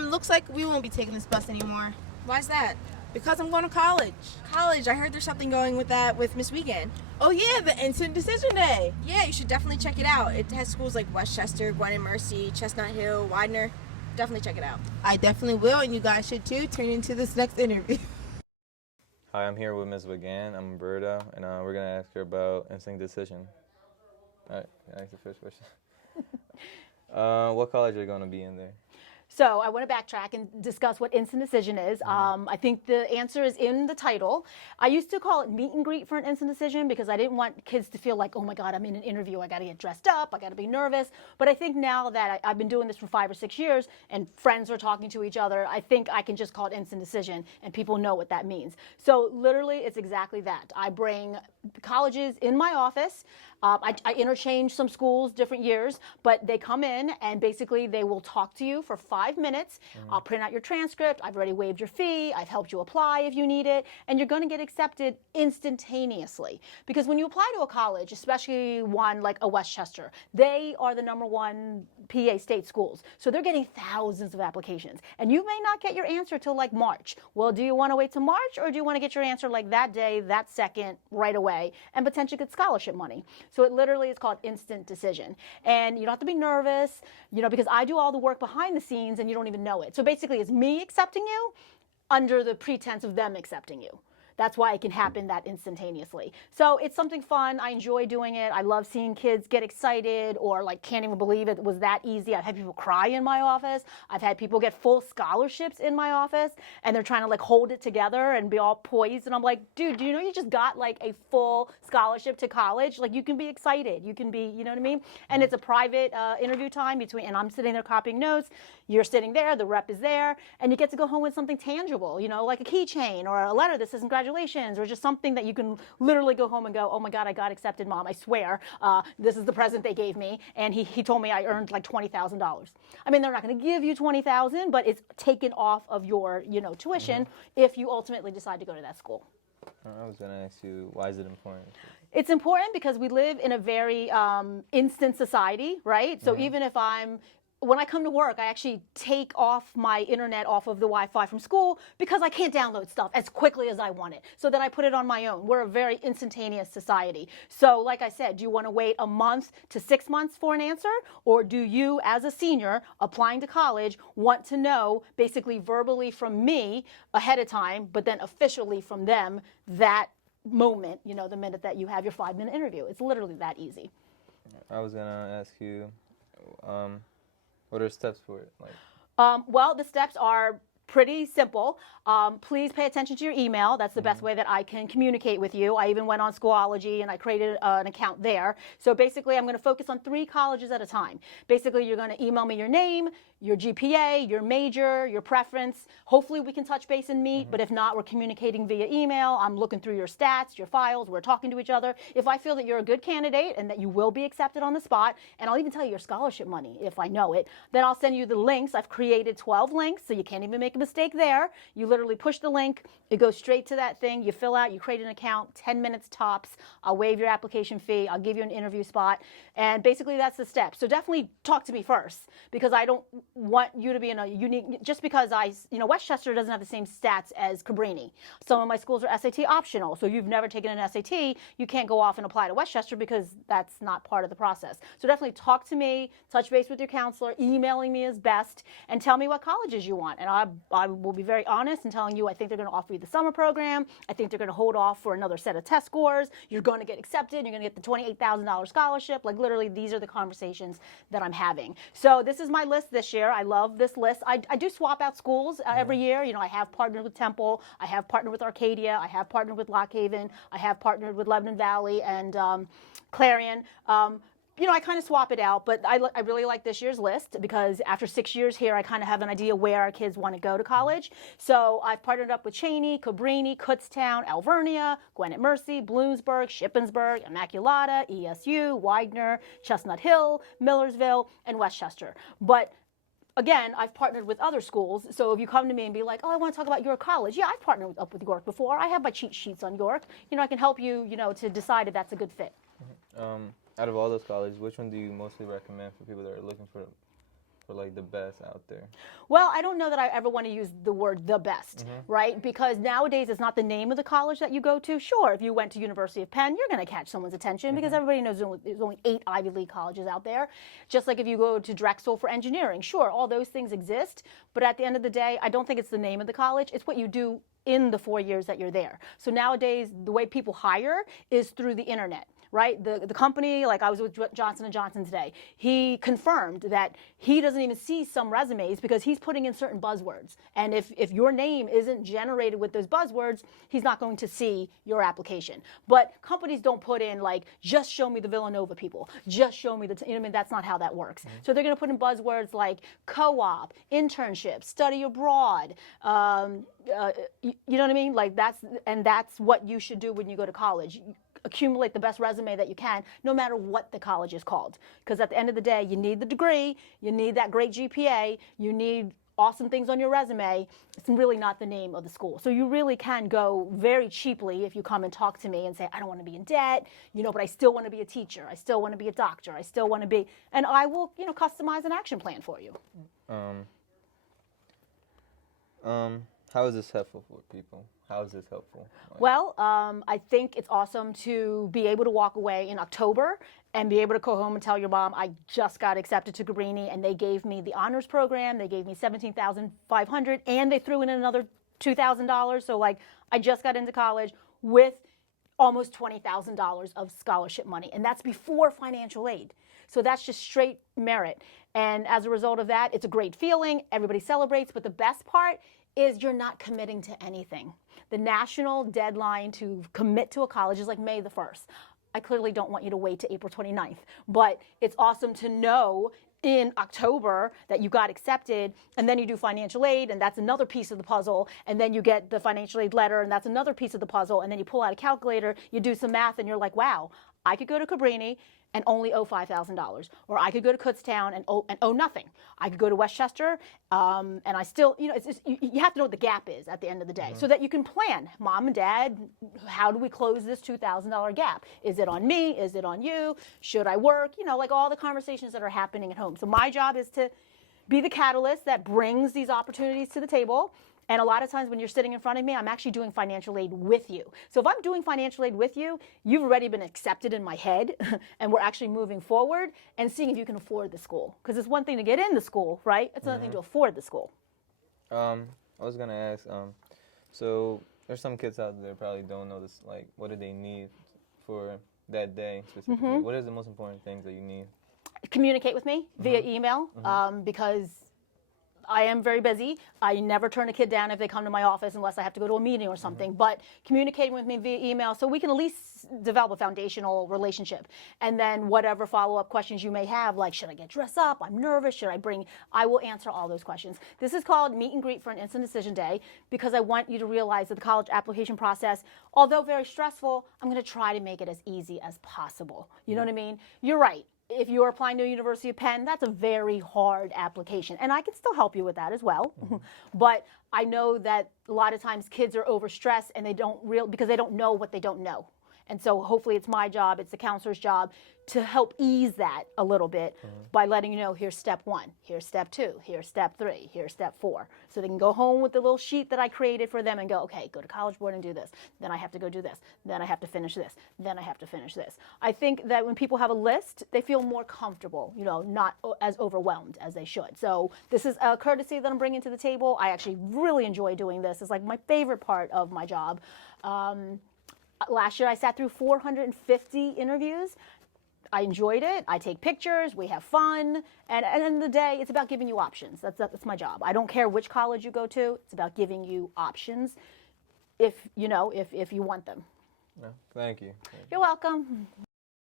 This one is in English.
Looks like we won't be taking this bus anymore. Why's that? Because I'm going to college. College. I heard there's something going with that with Miss Weekend. Oh yeah, the Instant Decision Day. Yeah, you should definitely check it out. It has schools like Westchester, Gwen and Mercy, Chestnut Hill, Widener. Definitely check it out. I definitely will, and you guys should too. Tune into this next interview. Hi, I'm here with Ms. Wigan. I'm Roberta, and we're going to ask her about instinct decision. All right, can I ask the first question? What college are you going to be in there? So I want to backtrack and discuss what instant decision is. I think the answer is in the title. I used to call it meet and greet for an instant decision because I didn't want kids to feel like, oh my God, I'm in an interview. I got to get dressed up. I got to be nervous. But I think now that I've been doing this for 5 or 6 years and friends are talking to each other, I think I can just call it instant decision and people know what that means. So literally, it's exactly that. I bring colleges in my office. I interchange some schools different years, but they come in and basically they will talk to you for 5 minutes. I'll print out your transcript. I've already waived your fee. I've helped you apply if you need it. And you're going to get accepted instantaneously. Because when you apply to a college, especially one like a Westchester, they are the #1 PA state schools. So they're getting thousands of applications. And you may not get your answer till like March. Well, do you want to wait till March or do you want to get your answer like that day, that second, right away, and potentially get scholarship money? So it literally is called instant decision. And you don't have to be nervous, because I do all the work behind the scenes and you don't even know it. So basically it's me accepting you under the pretense of them accepting you. That's why it can happen that instantaneously. So it's something fun. I enjoy doing it. I love seeing kids get excited or like can't even believe it was that easy. I've had people cry in my office. I've had people get full scholarships in my office and they're trying to like hold it together and be all poised. And I'm like, dude, do you know you just got like a full scholarship to college? Like you can be excited. You can be, you know what I mean? And it's a private interview time between, and I'm sitting there copying notes. You're sitting there, the rep is there, and you get to go home with something tangible, like a keychain or a letter that says congratulations, or just something that you can literally go home and go, oh my God, I got accepted, Mom. I swear, this is the present they gave me, and he told me I earned like $20,000. I mean, they're not going to give you $20,000, but it's taken off of your, tuition if you ultimately decide to go to that school. I was going to ask you, why is it important? It's important because we live in a very instant society, right? So even if when I come to work, I actually take off my internet off of the Wi-Fi from school because I can't download stuff as quickly as I want it. So then I put it on my own. We're a very instantaneous society. So like I said, do you want to wait a month to 6 months for an answer? Or do you, as a senior applying to college, want to know basically verbally from me ahead of time, but then officially from them that moment, the minute that you have your 5-minute interview? It's literally that easy. I was going to ask you, what are steps for it? Well, the steps are pretty simple. Please pay attention to your email. That's the best way that I can communicate with you. I even went on Schoology and I created an account there. So basically, I'm going to focus on 3 colleges at a time. Basically, you're going to email me your name, your GPA, your major, your preference. Hopefully, we can touch base and meet, but if not, we're communicating via email. I'm looking through your stats, your files. We're talking to each other. If I feel that you're a good candidate and that you will be accepted on the spot, and I'll even tell you your scholarship money if I know it, then I'll send you the links. I've created 12 links, so you can't even make a mistake there. You literally push the link, it goes straight to that thing, you fill out, you create an account, 10 minutes tops. I'll waive your application fee, I'll give you an interview spot, and basically that's the step. So definitely talk to me first, because I don't want you to be in a unique, just because Westchester doesn't have the same stats as Cabrini. Some of my schools are SAT optional, so you've never taken an SAT, you can't go off and apply to Westchester because that's not part of the process. So definitely talk to me, touch base with your counselor, emailing me is best, and tell me what colleges you want. And I will be very honest in telling you I think they're going to offer you the summer program. I think they're going to hold off for another set of test scores. You're going to get accepted. You're going to get the $28,000 scholarship. Like literally, these are the conversations that I'm having. So this is my list this year. I love this list. I do swap out schools every year. I have partnered with Temple. I have partnered with Arcadia. I have partnered with Lock Haven. I have partnered with Lebanon Valley and Clarion. I kind of swap it out, but I really like this year's list because after 6 years here, I kind of have an idea where our kids want to go to college. So I've partnered up with Cheney, Cabrini, Kutztown, Alvernia, Gwinnett Mercy, Bloomsburg, Shippensburg, Immaculata, ESU, Widener, Chestnut Hill, Millersville, and Westchester. But again, I've partnered with other schools, so if you come to me and be like, oh, I want to talk about your college. Yeah, I've partnered up with York before. I have my cheat sheets on York. I can help you, to decide if that's a good fit. Out of all those colleges, which one do you mostly recommend for people that are looking for for like the best out there? Well, I don't know that I ever want to use the word the best, right? Because nowadays it's not the name of the college that you go to. Sure, if you went to University of Penn, you're going to catch someone's attention because everybody knows there's only 8 Ivy League colleges out there. Just like if you go to Drexel for engineering, sure, all those things exist. But at the end of the day, I don't think it's the name of the college. It's what you do in the 4 years that you're there. So nowadays, the way people hire is through the internet. Right? The company, like I was with Johnson & Johnson today, he confirmed that he doesn't even see some resumes because he's putting in certain buzzwords. And if your name isn't generated with those buzzwords, he's not going to see your application. But companies don't put in like, just show me the Villanova people, just show me I mean, that's not how that works. So they're going to put in buzzwords like co-op, internship, study abroad, you know what I mean? Like that's what you should do when you go to college. Accumulate the best resume that you can, no matter what the college is called. Because at the end of the day, you need the degree, you need that great GPA, you need awesome things on your resume. It's really not the name of the school. So you really can go very cheaply if you come and talk to me and say, I don't want to be in debt, but I still want to be a teacher, I still want to be a doctor, I still want to be, and I will, customize an action plan for you. How is this helpful for people? How is this helpful? Well, I think it's awesome to be able to walk away in October and be able to go home and tell your mom, I just got accepted to Cabrini, and they gave me the honors program, they gave me $17,500, and they threw in another $2,000. So like, I just got into college with almost $20,000 of scholarship money, and that's before financial aid. So that's just straight merit. And as a result of that, it's a great feeling. Everybody celebrates, but the best part is you're not committing to anything. The national deadline to commit to a college is like May the 1st. I clearly don't want you to wait to April 29th, but it's awesome to know in October that you got accepted, and then you do financial aid, and that's another piece of the puzzle, and then you get the financial aid letter, and that's another piece of the puzzle, and then you pull out a calculator, you do some math, and you're like, wow, I could go to Cabrini and only owe $5,000, or I could go to Kutztown and owe nothing. I could go to Westchester, and I still, it's just, you have to know what the gap is at the end of the day, so that you can plan. Mom and Dad, how do we close this $2,000 gap? Is it on me? Is it on you? Should I work? Like all the conversations that are happening at home. So my job is to be the catalyst that brings these opportunities to the table. And a lot of times when you're sitting in front of me, I'm actually doing financial aid with you. So if I'm doing financial aid with you, you've already been accepted in my head, and we're actually moving forward and seeing if you can afford the school. Because it's one thing to get in the school, right? It's another thing to afford the school. I was gonna ask, so there's some kids out there probably don't know this, like, what do they need for that day specifically? What is the most important things that you need? Communicate with me via email, because I am very busy. I never turn a kid down if they come to my office unless I have to go to a meeting or something. But communicating with me via email so we can at least develop a foundational relationship. And then whatever follow-up questions you may have, like, should I get dressed up? I'm nervous. I will answer all those questions. This is called Meet and Greet for an Instant Decision Day because I want you to realize that the college application process, although very stressful, I'm going to try to make it as easy as possible. You know what I mean? You're right. If you're applying to University of Penn, that's a very hard application. And I can still help you with that as well. But I know that a lot of times kids are overstressed and because they don't know what they don't know. And so hopefully it's my job, it's the counselor's job to help ease that a little bit by letting you know, here's step 1, here's step 2, here's step 3, here's step 4. So they can go home with the little sheet that I created for them and go, okay, go to College Board and do this. Then I have to go do this. Then I have to finish this. Then I have to finish this. I think that when people have a list, they feel more comfortable, not as overwhelmed as they should. So this is a courtesy that I'm bringing to the table. I actually really enjoy doing this. It's like my favorite part of my job. Last year I sat through 450 interviews. I enjoyed it. I take pictures. We have fun. And at the end of the day, it's about giving you options. That's my job. I don't care which college you go to. It's about giving you options if you want them. No, thank you. You're welcome.